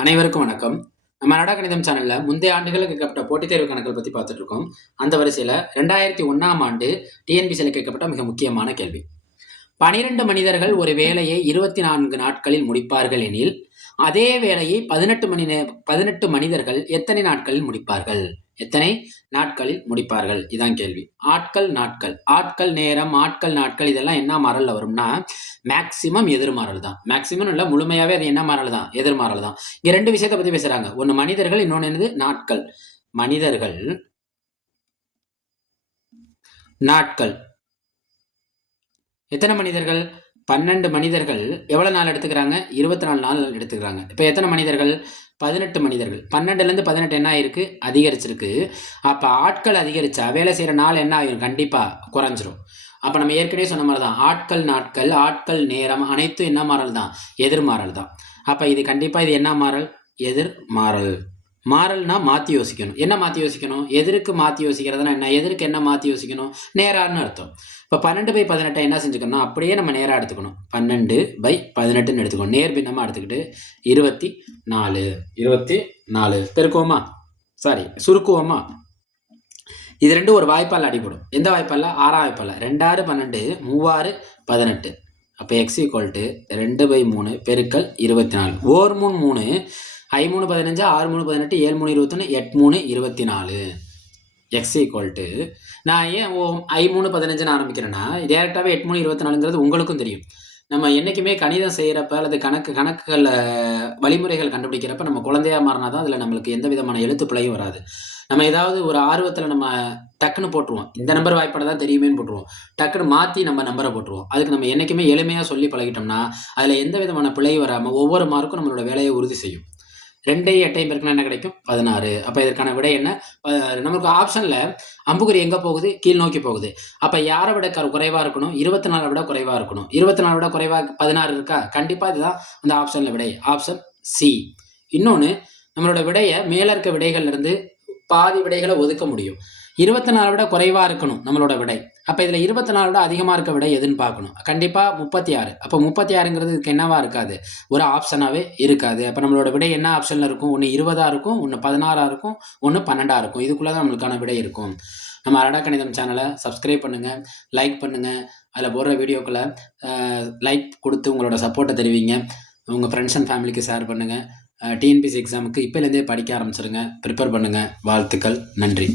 அனைவருக்கும் வணக்கம். நம்ம நாடா கணிதம் சேனல்ல முந்தைய ஆண்டுகளுக்கு கேட்கப்பட்ட போட்டித் தேர்வு கணக்குகள் பத்தி பார்த்துட்டு இருக்கோம். அந்த வரிசையில 2001ஆம் ஆண்டு டிஎன்பிசியில் கேட்கப்பட்ட மிக முக்கியமான கேள்வி. 12 மனிதர்கள் ஒரு வேலையை 24 நாட்களில் முடிப்பார்கள் எனில், அதே வேலையை 18 மனிதர்கள் எத்தனை நாட்களில் முடிப்பார்கள்? எத்தனை நாட்களில் முடிப்பார்கள்? இதான் கேள்வி. ஆட்கள் நேரம், ஆட்கள் நாட்கள் இதெல்லாம் என்ன மாறல்ல வரும்னா, மேக்சிமம் எதிர்மாறல் தான். மேக்சிமம் இல்ல, முழுமையாவே அது என்ன மாறல் தான்? எதிர்மாறல் தான். இங்க 2 விஷயத்தை பத்தி பேசுறாங்க. ஒன்னு மனிதர்கள், இன்னொன்னு என்னது? நாட்கள். மனிதர்கள், நாட்கள். எத்தனை மனிதர்கள்? 12 மனிதர்கள் எவ்வளவு நாள் எடுத்துக்கிறாங்க? 24 நாள் எடுத்துக்கிறாங்க. இப்ப எத்தனை மனிதர்கள்? 18 மனிதர்கள். 12லேருந்து 18 என்ன ஆயிருக்கு? அதிகரிச்சிருக்கு. அப்ப ஆட்கள் அதிகரிச்சா வேலை செய்யற நாள் என்ன ஆயிரும்? கண்டிப்பா குறைஞ்சிரும். அப்ப நம்ம ஏற்கனவே சொன்ன மாதிரி தான், ஆட்கள் நாட்கள், ஆட்கள் நேரம் அனைத்தும் என்ன மாறல் தான்? எதிர்மாறல் தான். அப்ப இது கண்டிப்பா இது என்ன மாறல்? எதிர்மாறல். மாறல்னா மாத்தி யோசிக்கணும். என்ன மாத்தி யோசிக்கணும்? எதிருக்கு மாத்தி யோசிக்கிறதுனா என்ன? எதிருக்கு என்ன மாத்தி யோசிக்கணும்? நேரான்னு அர்த்தம். இப்போ 12/18 என்ன செஞ்சுக்கணும்? அப்படியே நம்ம நேராக எடுத்துக்கணும். 12/18ன்னு எடுத்துக்கணும். நேர் பின்னமாக எடுத்துக்கிட்டு 24 பெருக்குவோமா? சாரி, சுருக்குவோமா? இது ரெண்டும் ஒரு வாய்ப்பால் அடிபடும். எந்த வாய்ப்பால்? 6ஆம் வாய்ப்பால். 2 6 12, 3 6 18. அப்போ x = 2/3 பெருக்கல் 24. 4 3 3, 5 3 15, 6 3 18, 7 3 21, 8 3 24. x = நான் ஏன் 5 3 15ன்னு ஆரம்பிக்கிறேன்னா, டேரெக்டாகவே 8 3 24ங்கிறது உங்களுக்கும் தெரியும். நம்ம என்றைக்குமே கணிதம் செய்கிறப்ப அல்லது கணக்குகளில் வழிமுறைகள் கண்டுபிடிக்கிறப்ப நம்ம குழந்தையா மாறினா தான் அதில் நம்மளுக்கு எந்த விதமான எழுத்து பிழையும் வராது. நம்ம ஏதாவது ஒரு ஆர்வத்தில் நம்ம டக்குன்னு போட்டுருவோம். இந்த நம்பர் வாய்ப்பாடு தான் தெரியுமேன்னு போட்டுருவோம். டக்குன்னு மாற்றி நம்ம நம்பரை போட்டுருவோம். அதுக்கு நம்ம என்றைக்குமே எளிமையாக சொல்லி பழகிட்டோம்னா அதில் எந்த விதமான பிழை வராமல் ஒவ்வொரு மார்க்கும் நம்மளோட வேலையை உறுதி செய்யும். 2 8 பெருக்கினா என்ன கிடைக்கும்? 16. அப்போ இதற்கான விடை என்ன? நமக்கு ஆப்ஷனில் அம்புக்குறி எங்கே போகுது? கீழ் நோக்கி போகுது. அப்போ யாரை விட குறைவாக இருக்கணும்? 24 விட குறைவாக இருக்கணும். 24 விட குறைவாக 16 இருக்கா? கண்டிப்பாக இதுதான் அந்த ஆப்ஷனில் விடை. Option C. இன்னொன்று, நம்மளோட விடையை மேலே இருக்க விடைகள்லேருந்து பாதி விடைகளை ஒதுக்க முடியும். 24 விட குறைவாக இருக்கணும் நம்மளோட விடை. அப்போ இதில் 24 விட அதிகமாக இருக்க விடை எதுன்னு பார்க்கணும். கண்டிப்பாக 36. அப்போ 36ங்கிறதுக்கு என்னவா இருக்காது? ஒரு ஆப்ஷனாகவே இருக்காது. அப்போ நம்மளோட விடை என்ன ஆப்ஷனில் இருக்கும்? ஒன்று 20 இருக்கும், ஒன்று 16 இருக்கும், ஒன்று 12 இருக்கும். இதுக்குள்ளே தான் நம்மளுக்கான விடை இருக்கும். நம்ம அரடா கணிதம் சேனலை சப்ஸ்கிரைப் பண்ணுங்கள், லைக் பண்ணுங்கள். அதில் போடுற வீடியோக்களை லைக் கொடுத்து உங்களோட சப்போர்ட்டை தெரிவிங்க. உங்கள் ஃப்ரெண்ட்ஸ் அண்ட் ஃபேமிலிக்கு ஷேர் பண்ணுங்கள். டிஎன்பிசி எக்ஸாமுக்கு இப்போலேருந்தே படிக்க ஆரம்பிச்சிருங்க. ப்ரிப்பேர் பண்ணுங்கள். வாழ்த்துக்கள். நன்றி.